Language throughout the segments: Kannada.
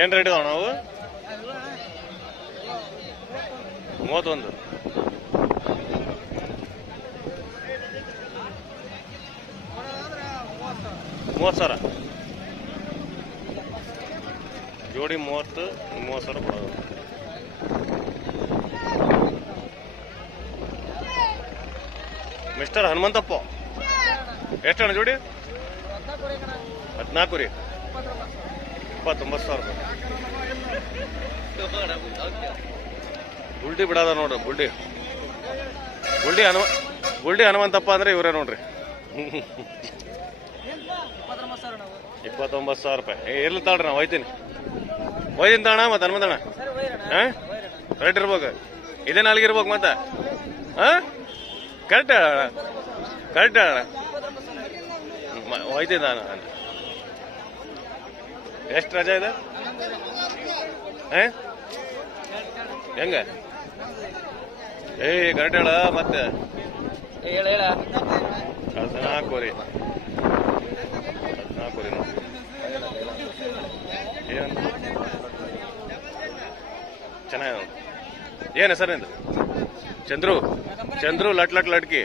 ಏನು ರೇಟ್ ಇದಾವೆ ನಾವು 31 30,000 ಜೋಡಿ 30,000 ಕೊಡೋದು. ಮಿಸ್ಟರ್ ಹನುಮಂತಪ್ಪ ಎಷ್ಟಣ್ಣ ಜೋಡಿ? 14 ರೀ 29,000 ಬುಲ್ಡಿ ಬಿಡೋದ ನೋಡ್ರಿ. ಬುಲ್ಡಿ ಹನುಮಂತಪ್ಪ ಅಂದ್ರೆ ಇವರೇ ನೋಡ್ರಿ. 29,000 ರೂಪಾಯಿ. ಇರ್ಲಿ ತಾಳ್ರಿ, ನಾವು ಒಯ್ತೀನಿ ತಾಣ ಮತ್ತೆ ಹನುಮಂತಣ್ಣ. ಹಾಂ ಕರೆಕ್ಟ್ ಇರ್ಬೇಕು, ಇದೇ ನಾಲ್ಗೆ ಇರ್ಬೇಕು ಮತ್ತೆ. ಹಾಂ ಕರೆಕ್ಟ್ ಅಣ್ಣ ಒಯ್ತಿದ್ದ ನಾನು. ಎಷ್ಟು ರಜೆ ಇದೆ? ಹೆಂಗ ಕರೆಕ್ಟ್ ಹೇಳ ಮತ್ತೆ. 14 ರೀ ಏನು ಚೆನ್ನಾಗಿ ನೋಡಿ. ಏನು ಹೆಸರು ನಿಂದು? ಚಂದ್ರು ಲಟ್ಕಿ.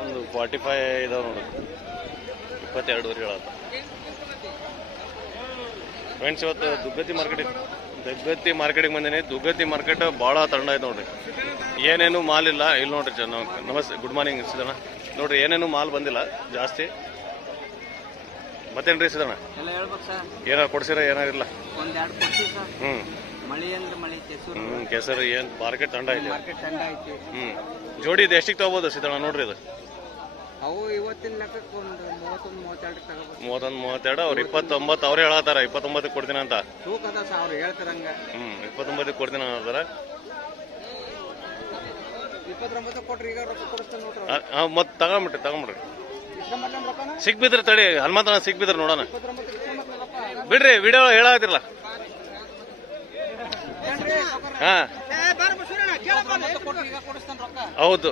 ಒಂದು 45 ಇದಾವೆ ನೋಡು. 22 ಹೇಳತ್ತ ಫ್ರೆಂಡ್ಸ್. ಇವತ್ತು ದುಗ್ಗತ್ತಿ ಮಾರ್ಕೆಟಿಗೆ ಬಂದೀನಿ. ದುಗ್ಗತ್ತಿ ಮಾರ್ಕೆಟ್ ಭಾಳ ತಂಡ ಐತೆ ನೋಡ್ರಿ. ಏನೇನು ಮಾಲ್ ಇಲ್ಲ ಇಲ್ಲಿ ನೋಡ್ರಿ. ನಮಸ್ತೆ, ಗುಡ್ ಮಾರ್ನಿಂಗ್ ಸಿದ್ದಣ್ಣ. ನೋಡ್ರಿ ಏನೇನು ಮಾಲ್ ಬಂದಿಲ್ಲ ಜಾಸ್ತಿ. ಮತ್ತೇನ್ರಿ ಸಿದ್ದಣ್ಣ? ಏನಾರು ಕೊಡ್ಸಿರ ಏನಾರಿಲ್ಲ? ಕೆಸರು ಏನ್ ಮಾರ್ಕೆಟ್ ತಂಡ ಐತಿ. ಜೋಡಿ ಇದು ಎಷ್ಟಿಗೆ ತಗೋಬೋದು ಸಿದ್ದಣ್ಣ? ನೋಡ್ರಿ ಇದು ಅವು ಇವತ್ತಿನ ಲೆಕ್ಕಕ್ಕೆ ಒಂದು 32 ಅವ್ರು 29 ಅವ್ರು ಹೇಳತ್ತಾರ. 29 ಕೊಡ್ತೀನಿ ಅಂತ. 29 ಕೊಡ್ತೀನಿ ಅಂತಾರ. 29 ಕೊಟ್ರಿ ಈಗ ರೊಕ್ಕ ಕೊಡಿಸ್ತಾನೆ ನೋಡ್ರಿ. ಮತ್ತೆ ತಗೊಂಬಿಡ್ರಿ ಸಿಕ್ಬಿದ್ರೆ ತಡಿ. ಹನುಮಂತನ ಸಿಕ್ಬಿದ್ರೆ ನೋಡೋಣ. ಬಿಡ್ರಿ, ವಿಡಿಯೋ ಹೇಳಾತಿರಲ್ಲ. ಹಾ ಹೌದು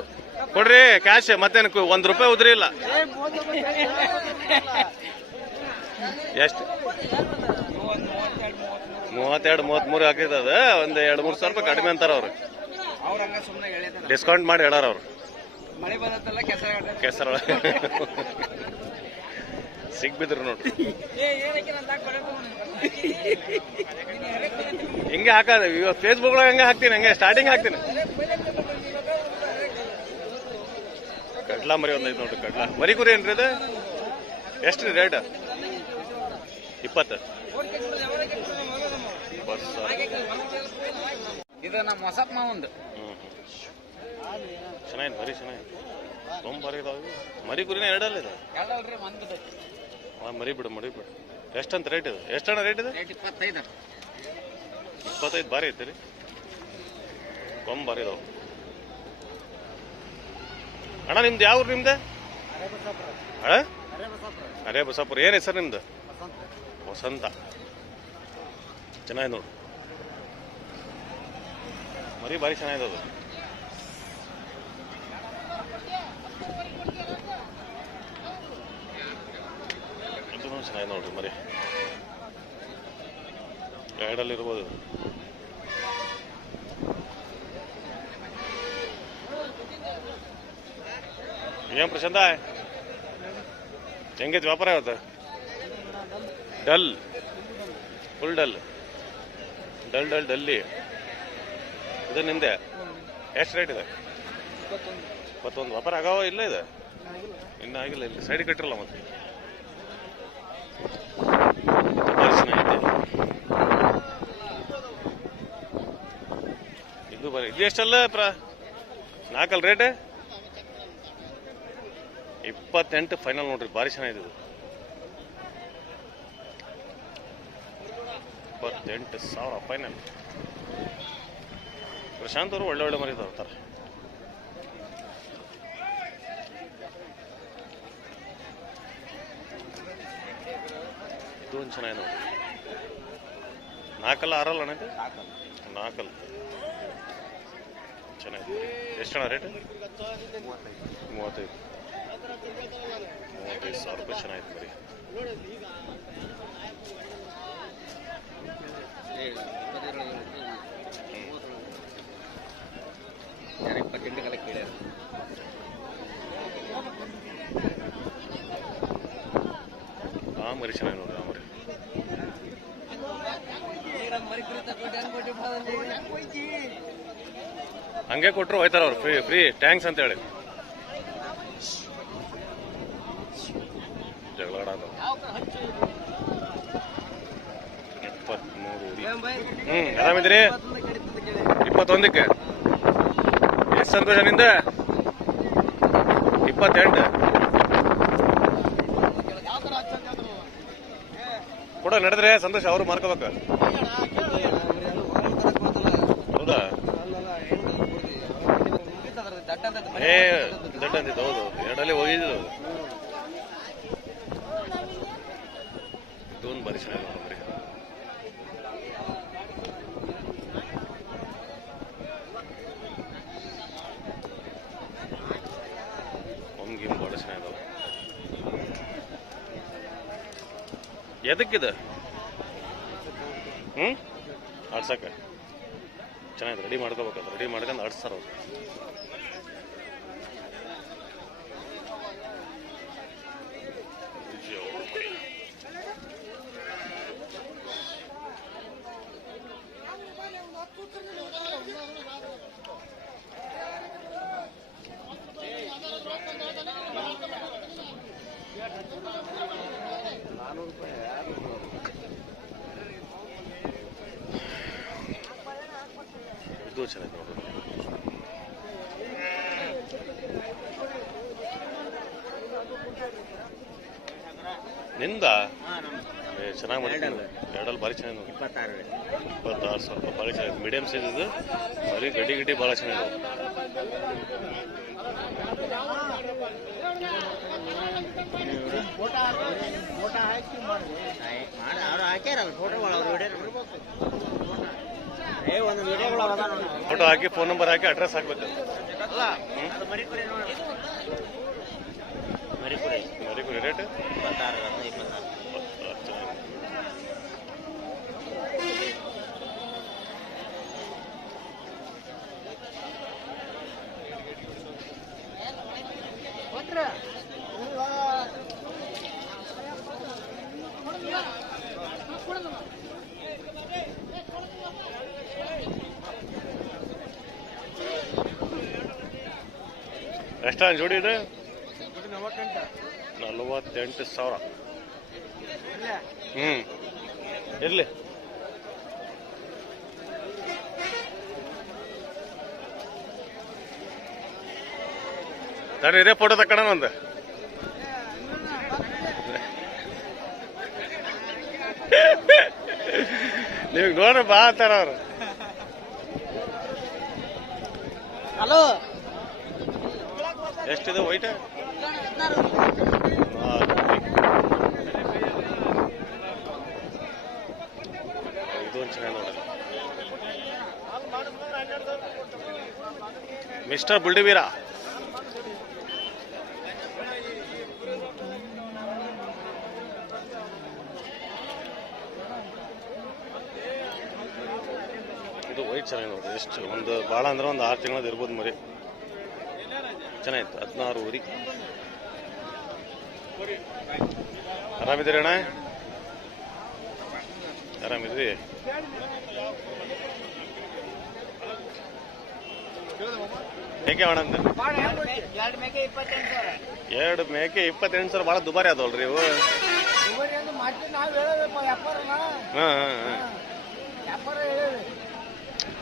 ಕೊಡ್ರಿ ಕ್ಯಾಶ್. ಮತ್ತೇನು ₹1 ಉದ್ರಿ ಇಲ್ಲ. ಎಷ್ಟು? 32, 33 ಹಾಕಿದ. ಒಂದು 2-3 ಸಾವಿರ ರೂಪಾಯಿ ಕಡಿಮೆ ಅಂತಾರ ಅವ್ರು. ಡಿಸ್ಕೌಂಟ್ ಮಾಡಿ ಹೇಳಾರ ಅವ್ರು. ಕೆಸರ ಸಿಗ್ಬಿದ್ರು ನೋಡ್ರಿ. ಹಿಂಗೆ ಹಾಕೋದು. ಇವಾಗ ಫೇಸ್ಬುಕ್ ಒಳಗೆ ಹಂಗೆ ಹಾಕ್ತೀನಿ, ಹಂಗೆ ಸ್ಟಾರ್ಟಿಂಗ್ ಹಾಕ್ತೀನಿ. ಕಡ್ಲಾ ಮರಿ ಒಂದೈದು ನೋಡ್ರಿ. ಕಡ್ಲಾ ಮರಿ ಕುರಿ ಏನ್ರಿ ಇದು? ಎಷ್ಟು ರೀ ರೇಟ್? 20. ಇದು ನಮ್ಮ ಹೊಸಪ್ಪ ಒಂದು. ಚೆನ್ನಾಗಿದೆ ಮರಿ, ಚೆನ್ನಾಗಿದೆ. ತೊಂಬರಿ ಇದಾವೆ. ಮರಿ ಕುರಿನ ಎರಡಲ್ಲ ಇದೆ. ಮರಿ ಬಿಡು. ಎಷ್ಟಂತ ರೇಟ್ ಇದು? ಎಷ್ಟಣ್ಣ ರೇಟ್ ಇದೆ? 25 ಭಾರಿ ಐತೆ ರೀ. ತೊಂಬರಿ ಇದಾವೆ ಅಣ್ಣ. ನಿಮ್ದು ಯಾವ ಊರು ನಿಮ್ದು? ಅರೇ ಬಸಾಪುರ. ಏನು ಹೆಸರು ನಿಮ್ದು? ವಸಂತ. ಚೆನ್ನಾಗಿದೆ ನೋಡು. ಮರಿ ಭಾರಿ ಚೆನ್ನಾಗಿದೆ ಅದು. ಚೆನ್ನಾಗಿದೆ ನೋಡ್ರಿ ಮರಿ. ಎರಡಲ್ಲಿ ಇರ್ಬೋದು. ಏನ್ ಪ್ರಶಾಂತ ಹೆಂಗೈತಿ ವ್ಯಾಪಾರ? ಇವತ್ತು ಡಲ್, ಫುಲ್ ಡಲ್ಲಿ. ಇದು ನಿಮ್ದೆ? ಎಷ್ಟು ರೇಟ್ ಇದೆ? 21. ವ್ಯಾಪಾರ ಆಗಾವ ಇಲ್ಲ ಇದೆ? ಇನ್ನೂ ಆಗಿಲ್ಲ. ಇಲ್ಲಿ ಸೈಡ್ ಕಟ್ಟಿರಲ್ಲ ಮತ್ತೆ. ಇದು ಬರೀ ಇದು ಎಷ್ಟಲ್ಲ 4 ರೇಟ್? 28 ಫೈನಲ್ ನೋಡ್ರಿ. ಭಾರಿ ಚೆನ್ನಾಗಿದೆ. 28,000 ಫೈನಲ್. ಪ್ರಶಾಂತ್ ಅವರು ಒಳ್ಳೆ ಮರಿ ತರ್ತಾರೆ. ಇದು ಒಂದು ಚೆನ್ನಾಗಿದೆ ನೋಡಿ. 4 6 ಅಣ್ಣ? 4 ಚೆನ್ನಾಗಿದೆ. ಎಷ್ಟಣ್ಣ ರೇಟ್? 35 ಸಾವಿರ ರೂಪಾಯಿ. ಚೆನ್ನಾಗಿತ್ತು ಬರೀ. ಮರಿ ಚೆನ್ನಾಗಿ ನೋಡ್ರಿ. ಹಂಗೆ ಕೊಟ್ಟರು ಹೋಯ್ತಾರ ಅವ್ರು. ಫ್ರೀ ಟ್ಯಾಂಕ್ಸ್ ಅಂತ ಹೇಳಿ ಜಗಳ 23. ಆರಾಮಿದ್ರಿ? 21ಕ್ಕೆ ಎಷ್ಟು ಸಂತೋಷ ನಿಂದ? 28 ಕೂಡ ನಡೆದ್ರೆ ಸಂತೋಷ. ಅವರು ಮಾರ್ಕೋಬೇಕ. ಹೌದಾ? ದಡ್ಡ ಅಂತಿತ್ತು. ಹೌದು, ಎರಡಲ್ಲಿ ಹೋಗಿದ್ದು. ಇದೊಂದು ಬಾರಿ ಚೆನ್ನಾಗಿ ನೋಡ್ರಿ. ಗಿಮ್ ಭಾಳ ಚೆನ್ನಾಗಿದಾವೆ. ಎದಕ್ಕಿದ? ಆಡ್ಸಕ್ಕೆ ಚೆನ್ನಾಗಿದೆ. ರೆಡಿ ಮಾಡ್ಕೋಬೇಕು. ರೆಡಿ ಮಾಡ್ಕೊಂಡು ಆಡ್ಸ್ತಾರ ಅವ್ರು. ಇದು ಚೆನ್ನಾಗಿ ನೋಡ್ರಿ. ನಿಂದ ಚೆನ್ನಾಗಿ ಮಾಡಿದ್ದೀನಿ. ಎರಡಲ್ಲಿ ಭಾರಿ ಚೆನ್ನಾಗಿ ನೋಡಿ. 26,000 ರೂಪಾಯಿ ಭಾರಿ ಚೆನ್ನಾಗಿ. ಮೀಡಿಯಂ ಸೈಜ್ ಇದು. ಭಾರಿ ಗಡ್ಡಿ ಭಾಳ ಚೆನ್ನಾಗಿ. ಫೋಟೋ ಹಾಕಿ, ಫೋನ್ ನಂಬರ್ ಹಾಕಿ, ಅಡ್ರೆಸ್ ಹಾಕ್ಬೇಕು. ಮರಿಕುರಿ ರೇಟ್ 26. ಎಷ್ಟ ಜೋಡಿ ಇದೆ? 48,000. ಇರ್ಲಿ. ನಾನು ಇದೇ ಫೋಟೋ ತಕ್ಕೋಣ ಒಂದು. ನೀವು ನೋಡ್ರಿ ಬಾ ಅಂತಾರ ಅವ್ರು. ಹಲೋ, ಎಷ್ಟಿದೆ ವೈಟ್? ಇದೊಂದು ಚೆನ್ನಾಗಿ ನೋಡಿ. ಮಿಸ್ಟರ್ ಬುಲ್ಡಿವೀರ. ಇದು ವೈಟ್ ಚೆನ್ನಾಗಿ ನೋಡಿ. ಎಷ್ಟು ಒಂದು ಭಾಳ ಅಂದ್ರೆ ಒಂದು 6 ತಿಂಗಳದ್ದು ಇರ್ಬೋದು ಮರಿ. ಚೆನ್ನಾಗಿತ್ತು. 16 ಊರಿ. ಆರಾಮಿದ್ದೀರಿ ಅಣ್ಣ? ಆರಾಮಿದ್ರಿ? ಮೇಕೆ ಅಣ್ಣ ಅಂತ 2 ಮೇಕೆ 28,000. ಭಾಳ ದುಬಾರಿ ಆದವಲ್ರಿ ಇವು.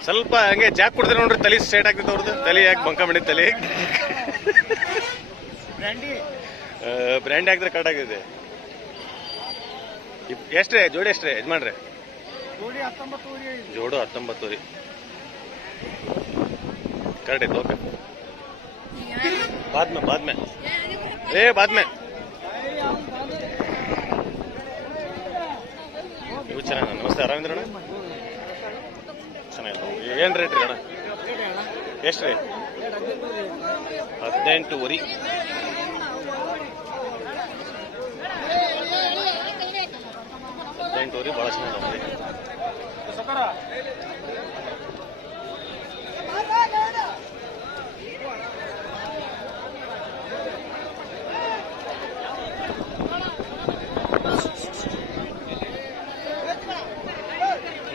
ಸ್ವಲ್ಪ ಹಂಗೆ ಜಾಕ್ ಕೊಡ್ತಾರೆ ನೋಡ್ರಿ. ತಲೆ ಸ್ಟ್ರೇಟ್ ಆಗ್ತೈತೆ ಅವ್ರದ್ದು. ತಲೆ ಯಾಕೆ ಬಂಕ ಮಾಡಿದ ತಲೆ ಬ್ರ್ಯಾಂಡ್ ಹಾಕಿದ್ರೆ ಕರೆಕ್ಟ್ ಆಗಿದೆ. ಎಷ್ಟ್ರಿ ಜೋಡಿ? ಎಷ್ಟ್ರಿ ಯಜಮಾನ್ರಿ? ಜೋಡು 19 ರೀ. ಕರೆಕ್ಟ್ ಐತೆ. ಓಕೆ, ಬಾದ್ಮೆ ಬಾದ್ಮೆ. ಇವು ಚೆನ್ನಾಗಿ. ನಮಸ್ತೆ, ಆರಾಮಿದ್ರಣ್ಣ? ಚೆನ್ನಾಗಿತ್ತು. ಏನು ರೇಟ್ ರೀ ಅಣ್ಣ? ಎಷ್ಟು ರೀ 18 ಭಾಳ ಚೆನ್ನಾಗಿ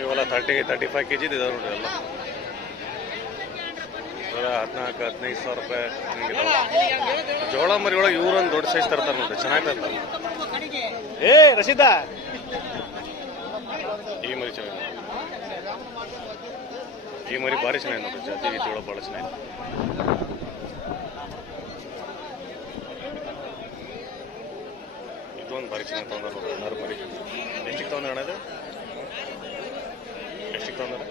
ಇವೆಲ್ಲ 35 kg ಇದಾವೆ ನೋಡ್ರಿ ಎಲ್ಲ 14-15 ಸಾವಿರ ರೂಪಾಯಿ ಹಿಂಗಿದಾವೆ. ಜೋಳ ಮರಿ ಒಳಗೆ ಇವ್ರೊಂದು ದೊಡ್ಡ ಸೈಜ್ ತರ್ತಾರೆ ನೋಡ್ರಿ, ಚೆನ್ನಾಗಿ ತರ್ತಾರೆ. ಏ ರಶೀದಾ, ಈ ಮರಿ ಚೆನ್ನಾಗಿ, ಈ ಮರಿ ಭಾರಿ ಚೆನ್ನಾಗಿ ನೋಡ್ರಿ, ಜಾತಿ ಗೀತಿ ಒಳಗೆ ಭಾಳ ಚೆನ್ನಾಗಿ. ಇದೊಂದು ಭಾರಿ ಚೆನ್ನಾಗಿ ತೊಗೊಂಡ್ರೆ ನೋಡ್ರಿ ಅಣ್ಣಾರು ಮರಿ. ಎಷ್ಟಿಗೆ ತೊಗೊಂಡ್ರೆ ಅಣ್ಣ ಇದು? ಎಷ್ಟಿಗೆ ತೊಗೊಂಡ್ರೆ?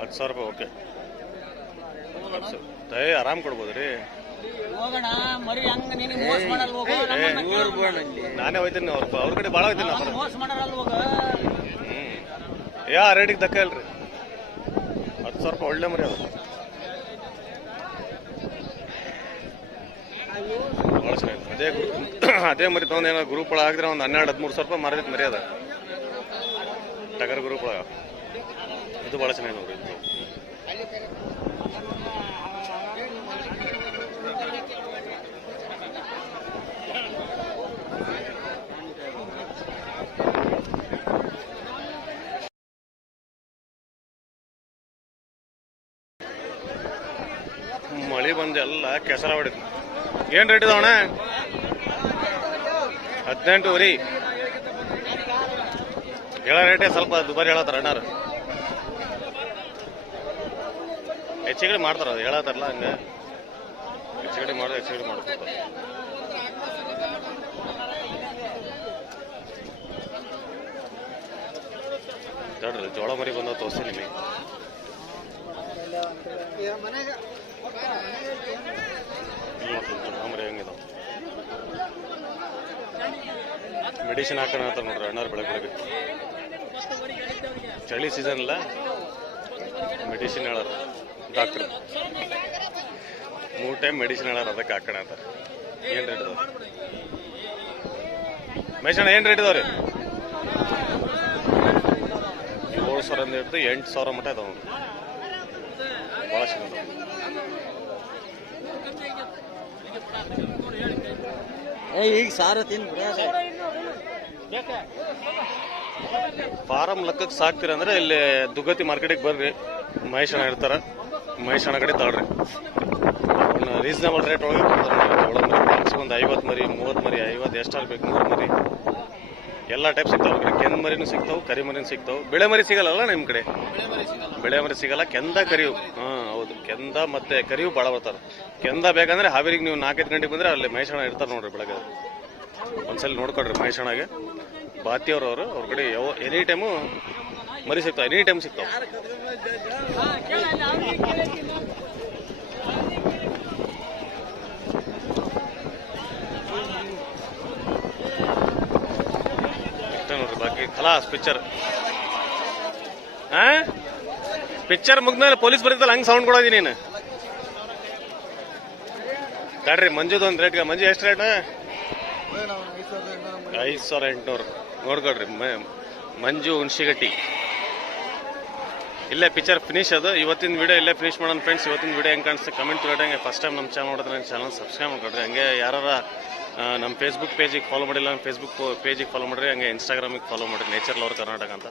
10,000 ರೂಪಾಯಿ. ಓಕೆ, ಆರಾಮ್ ಕೊಡ್ಬೋದು ರೀ. ನಾನೇ ಹೋಯ್ತೀನಿ ಅವ್ರ ಕಡೆ ಭಾಳ ಹೋಯ್ತೀನಿ. ಯಾ ರೇಟಿಗೆ ದಕ್ಕ ಇಲ್ರಿ, 10,000 ರೂಪಾಯಿ ಒಳ್ಳೆ ಮರಿ ಅದು, ಭಾಳ ಚೆನ್ನಾಗಿದೆ. ಅದೇ ಮರಿ ತೊಗೊಂಡು ಏನೋ ಗ್ರೂಪ್ ಒಳಗೆ ಆಗಿದ್ರೆ ಒಂದು 12-13 ಸಾವಿರ ರೂಪಾಯಿ ಮಾರಿದ ಮರಿ ಅದ ಟಗರ್ ಗ್ರೂಪ್ ಒಳಗೆ. ಇದು ಭಾಳ ಚೆನ್ನಾಗಿದೆ ನೋಡ್ರಿ. ಮಳಿ ಬಂದು ಎಲ್ಲ ಕೆಸರ ಹೊಡಿತು. ಏನ್ ರೇಟ್ ಇದಾವಣ? 18 ಹೇಳೋ ರೇಟೇ ಸ್ವಲ್ಪ ದುಬಾರಿ ಹೇಳತ್ತಾರ ಅಣ್ಣಾರು. ಹೆಚ್ಚಿಗಡೆ ಮಾಡ್ತಾರ, ಅದು ಹೇಳತ್ತಾರಲ್ಲ ಹಂಗೆ ಹೆಚ್ಚಿಗಡೆ ಮಾಡಿದ್ರೆ ಹೆಚ್ಚಿಗಡೆ ಮಾಡ್ಕೊತಾರೆ. ನೋಡ್ರಿ ಜೋಳ ಮರಿ ಬಂದ ತೋರಿಸ್ತೀನಿ ನಿಮಗೆ. ಮರಿ ಹೆಂಗಿದಾವ, ಮೆಡಿಸಿನ್ ಹಾಕೋಣ ಅಂತ ನೋಡ್ರಿ ಅಣ್ಣಾರು ಬೆಳಗ್ಗೆ. ಚಳಿ ಸೀಸನ್ ಇಲ್ಲ, ಮೆಡಿಸಿನ್ ಹೇಳಾರ ಡಾಕ್ಟ್ರ್, 3 ಟೈಮ್ ಮೆಡಿಸಿನ್ ಹೇಳಾರ, ಅದಕ್ಕೆ ಹಾಕೋಣ ಅಂತಾರೆ. ಏನು ರೇಟ್ ಇದಾವೆ ಮೈಸಣ್ಣ? ಏನು ರೇಟ್ ಇದಾವ್ರಿ? 7,000 ಹಿಡಿದು 8,000 ಮಟ್ಟ ಇದಾವೆ, ಭಾಳ ಚೆನ್ನಾಗಿ. ಈಗ ಸಾರ ಫಾರಂ ಲೆಕ್ಕಕ್ಕೆ ಸಾಕ್ತೀರ ಅಂದ್ರೆ ಇಲ್ಲಿ ದುಗತಿ ಮಾರ್ಕೆಟಿಗೆ ಬರ್ರಿ, ಮಹೇಶ್ ಅಣ್ಣ ಇರ್ತಾರ, ಮಹೇಶ್ ಅಣ್ಣ ಕಡೆ ತಗೊಳ್ರಿ. ರೀಸನಬಲ್ ರೇಟ್ ಒಳಗೆ ಕೊಡ್ತಾರೆ. ಒಂದು 50 ಮರಿ, 30 ಮರಿ, 50 ಎಷ್ಟಾರು ಬೇಕು 100 ಮರಿ ಎಲ್ಲ ಟೈಪ್ ಸಿಗ್ತಾವೆ. ಕೆಂದ ಮರಿನೂ ಸಿಗ್ತಾವೆ, ಕರಿ ಮರಿನೂ ಸಿಗ್ತಾವೆ. ಬೆಳೆ ಮರಿ ಸಿಗಲ್ಲ ನಿಮ್ಮ ಕಡೆ? ಬೆಳೆ ಮರಿ ಸಿಗಲ್ಲ, ಕೆಂದ ಕರಿವು. ಹೌದು, ಕೆಂದ ಮತ್ತೆ ಕರಿವು ಭಾಳ ಬರ್ತಾರೆ. ಕೆಂದ ಬೇಕಂದ್ರೆ ಹಾವೇರಿಗೆ ನೀವು 4-5 ಗಂಟೆಗೆ ಬಂದ್ರೆ ಅಲ್ಲಿ ಮಹೇಶ್ ಅಣ್ಣ ಇರ್ತಾರೆ ನೋಡ್ರಿ ಬೆಳಗ್ಗೆ. ಒಂದ್ಸಲ ನೋಡ್ಕೊಡ್ರಿ ಮಹೇಶ್ ಅಣ್ಣಗೆ, ಬಾತಿಯವ್ರವರು. ಅವ್ರ ಕಡೆ ಎನಿ ಟೈಮು ಮರಿ ಸಿಗ್ತಾವೆ, ಎನಿ ಟೈಮ್ ಸಿಗ್ತಾವೆ. ನೋಡ್ರಿ ಬಾಕಿ ಖಲಾಸ್ ಪಿಕ್ಚರ್. ಪಿಕ್ಚರ್ ಮುಗ್ದ್ಮೇಲೆ ಪೊಲೀಸ್ ಬರೀತಲ್ಲ, ಹಂಗೆ ಸೌಂಡ್ ಕೊಡೋದಿ ನೀನು. ಕಾಡ್ರಿ ಮಂಜುದೊಂದು ರೇಟ್ಗೆ. ಮಂಜು ಎಷ್ಟು ರೇಟ್? 5,800. ನೋಡ್ಕೊಡ್ರಿ ಮಂಜು ಹುಣಸಿಗಟ್ಟಿ. ಇಲ್ಲೇ ಪಿಕ್ಚರ್ ಫಿನಿಶ್ ಅದು. ಇವತ್ತಿನ ವಿಡಿಯೋ ಇಲ್ಲೇ ಫಿನಿಶ್ ಮಾಡೋಣ ಫ್ರೆಂಡ್ಸ್. ಇವತ್ತಿನ ವಿಡಿಯೋ ಹೆಂಗೆ ಕಾಣಿಸುತ್ತೆ ಕಮೆಂಟ್ ಮಾಡಿದಂಗೆ. ಫಸ್ಟ್ ಟೈಮ್ ನಮ್ಮ ಚಾನಲ್ ನೋಡಿದ್ರೆ ನನ್ನ ಚಾನಲ್ ಸಬ್ಸ್ಕ್ರೈಬ್ ಮಾಡ್ಕೊಡ್ರಿ. ಹಂಗೆ ಯಾರು ನಮ್ಮ ಫೇಸ್ಬುಕ್ ಪೇಜಿಗೆ ಫಾಲೋ ಮಾಡಿಲ್ಲ, ನಮ್ಮ ಫೇಸ್ಬುಕ್ ಪೇಜಿಗೆ ಫಾಲೋ ಮಾಡಿರಿ. ಹಂಗೆ ಇನ್ಸ್ಟಾಗ್ರಾಮಿಗೆ ಫಾಲೋ ಮಾಡಿರಿ, ನೇಚರ್ ಲವರ್ ಕರ್ನಾಟಕ ಅಂತ.